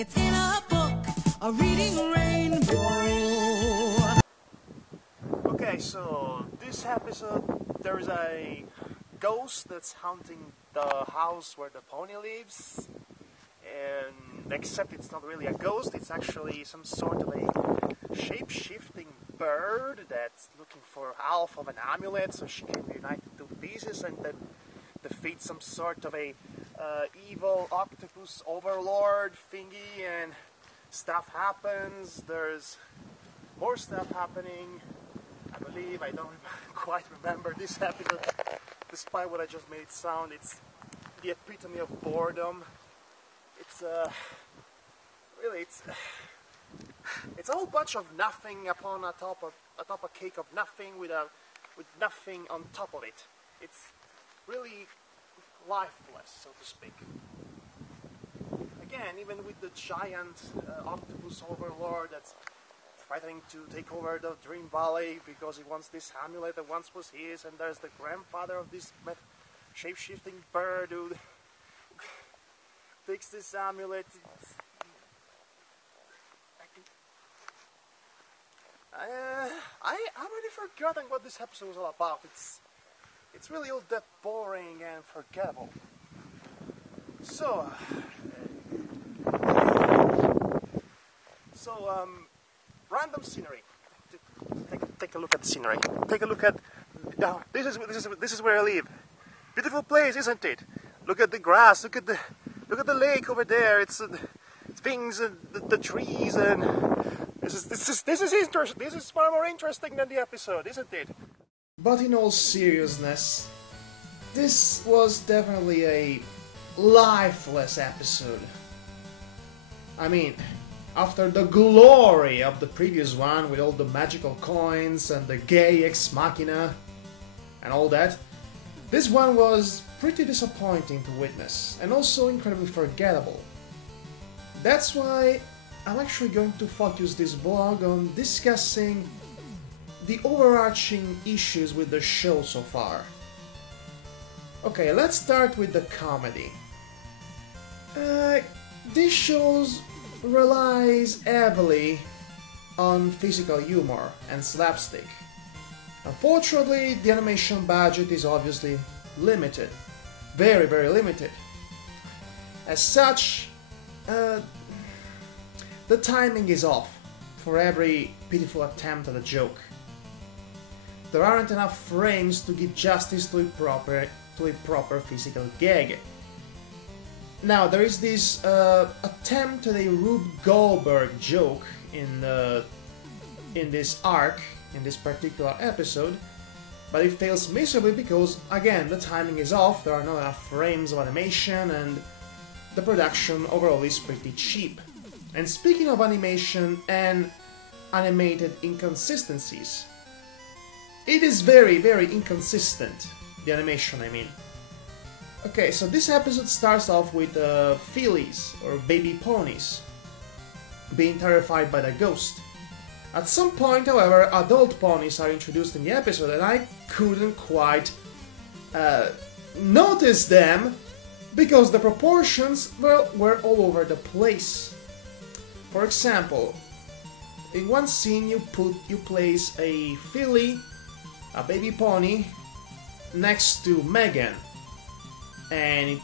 It's in a book, a reading rainbow. Okay, so this episode there's a ghost that's haunting the house where the pony lives, and except it's not really a ghost, it's actually some sort of a shape-shifting bird that's looking for half of an amulet so she can unite the two pieces and then defeat some sort of a evil octopus overlord thingy, and stuff happens. There's more stuff happening, I believe. I don't quite remember this episode, despite what I just made it sound. It's the epitome of boredom. It's really it's a whole bunch of nothing upon atop a cake of nothing with nothing on top of it. It's really lifeless, so to speak. Again, even with the giant octopus overlord that's threatening to take over the Dream Valley because he wants this amulet that once was his, and there's the grandfather of this shape-shifting bird who takes this amulet. I've already forgotten what this episode was all about. It's really all that boring and forgettable. So, random scenery. Take a look at the scenery. Take a look at. This is where I live. Beautiful place, isn't it? Look at the grass. Look at the lake over there. It's things and the trees, and this is interesting. This is far more interesting than the episode, isn't it? But in all seriousness, this was definitely a lifeless episode. I mean, after the glory of the previous one with all the magical coins and the gay ex machina and all that, this one was pretty disappointing to witness and also incredibly forgettable. That's why I'm actually going to focus this blog on discussing the overarching issues with the show so far. Okay, let's start with the comedy. This show relies heavily on physical humor and slapstick. Unfortunately, the animation budget is obviously limited. Very, very limited. As such, the timing is off for every pitiful attempt at a joke. There aren't enough frames to give justice to a proper physical gag. Now, there is this attempt at a Rube Goldberg joke in this arc, in this particular episode, but it fails miserably because, again, the timing is off, there are not enough frames of animation, and the production overall is pretty cheap. And speaking of animation and animated inconsistencies, it is very, very inconsistent, the animation, I mean. Okay, so this episode starts off with fillies, or baby ponies, being terrified by the ghost. At some point, however, adult ponies are introduced in the episode, and I couldn't quite notice them because the proportions, well, were all over the place. For example, in one scene you place a filly, a baby pony, next to Megan, and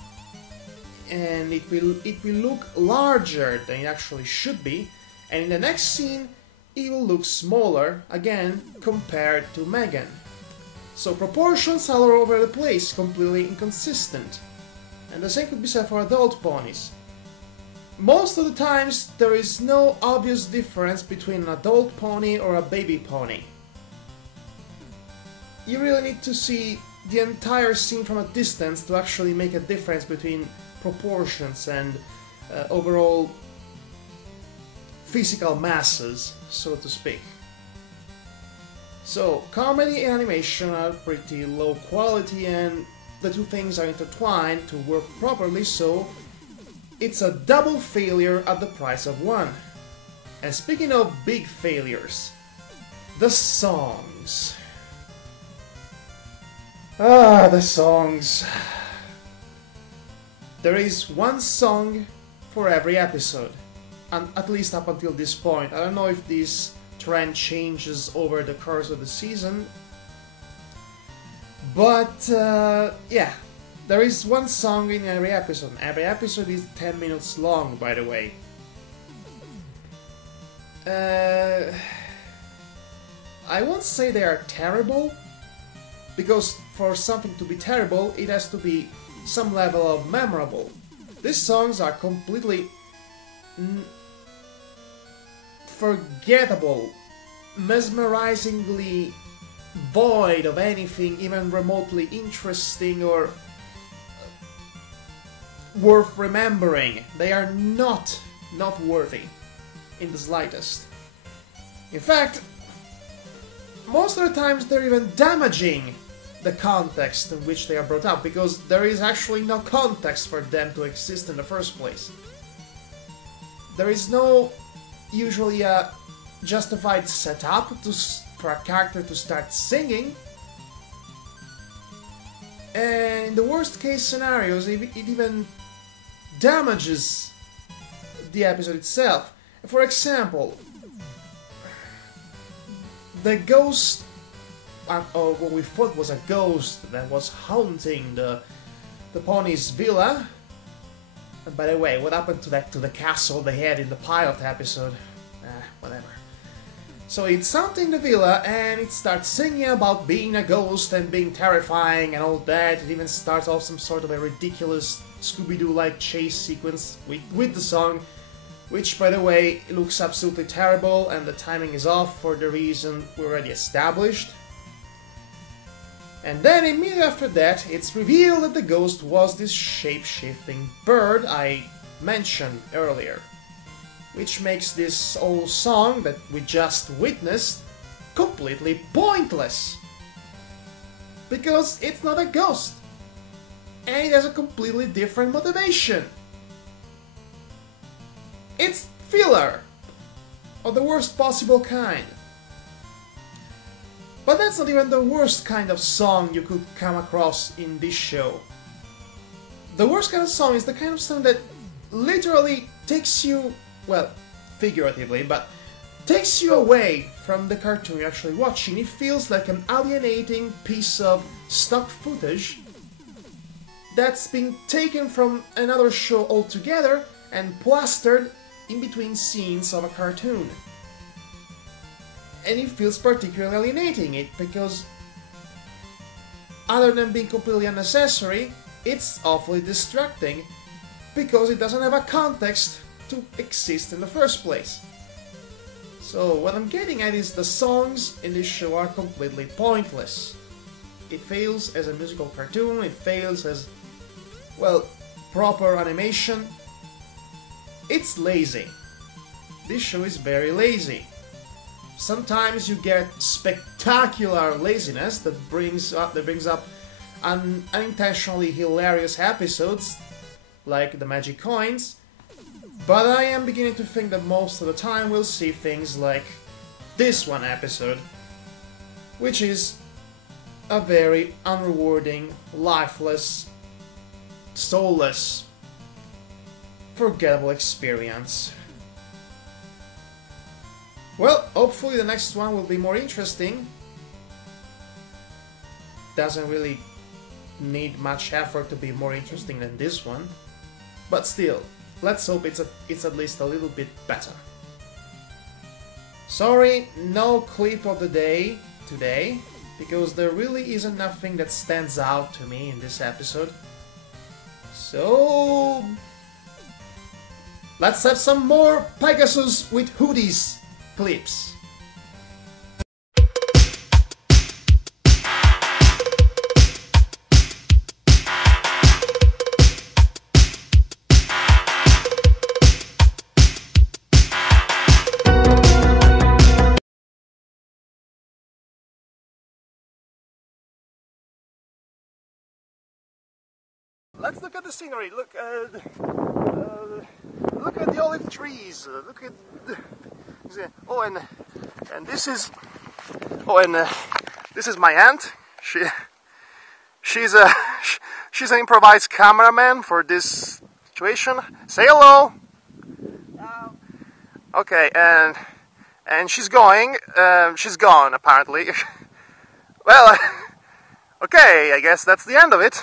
it will look larger than it actually should be, and in the next scene it will look smaller again compared to Megan. So proportions all over the place, completely inconsistent. And the same could be said for adult ponies. Most of the times there is no obvious difference between an adult pony or a baby pony. You really need to see the entire scene from a distance to actually make a difference between proportions and overall physical masses, so to speak. So, comedy and animation are pretty low quality, and the two things are intertwined to work properly, so it's a double failure at the price of one. And speaking of big failures, the songs. The songs. There is one song for every episode. at least up until this point. I don't know if this trend changes over the course of the season, but yeah, there is one song in every episode. Every episode is 10 minutes long, by the way. I won't say they are terrible, because for something to be terrible, it has to be some level of memorable. These songs are completely forgettable, mesmerizingly void of anything even remotely interesting or worth remembering. They are not worthy in the slightest. In fact, most of the times they're even damaging the context in which they are brought up, because there is actually no context for them to exist in the first place. There is no usually a justified setup for a character to start singing, and in the worst case scenarios it even damages the episode itself. For example, the ghost, or what we thought was a ghost that was haunting the pony's villa. And by the way, what happened to the castle they had in the pilot episode? Whatever. So it's haunting the villa, and it starts singing about being a ghost and being terrifying and all that. It even starts off some sort of a ridiculous Scooby-Doo-like chase sequence with the song, which, by the way, looks absolutely terrible, and the timing is off for the reason we already established. And then immediately after that, it's revealed that the ghost was this shape-shifting bird I mentioned earlier, which makes this whole song that we just witnessed completely pointless. Because it's not a ghost, and it has a completely different motivation. It's filler, of the worst possible kind. But that's not even the worst kind of song you could come across in this show. The worst kind of song is the kind of song that literally takes you, well, figuratively, but takes you away from the cartoon you're actually watching. It feels like an alienating piece of stock footage that's been taken from another show altogether and plastered in between scenes of a cartoon. And it feels particularly alienating, because other than being completely unnecessary, it's awfully distracting, because it doesn't have a context to exist in the first place. So what I'm getting at is the songs in this show are completely pointless. It fails as a musical cartoon, it fails as, well, proper animation. It's lazy. This show is very lazy. Sometimes you get spectacular laziness that brings up unintentionally hilarious episodes, like the Magic Coins, but I am beginning to think that most of the time we'll see things like this one episode, which is a very unrewarding, lifeless, soulless, forgettable experience. Well, hopefully the next one will be more interesting. Doesn't really need much effort to be more interesting than this one. But still, let's hope it's at least a little bit better. Sorry, no clip of the day today, because there really isn't nothing that stands out to me in this episode. So let's have some more Pegasus with Hoodies clips. Let's look at the scenery. Look at the olive trees. Look at this is this is my aunt. She's an improvised cameraman for this situation. Say hello. Okay, and she's going. She's gone, apparently. Well, okay, I guess that's the end of it.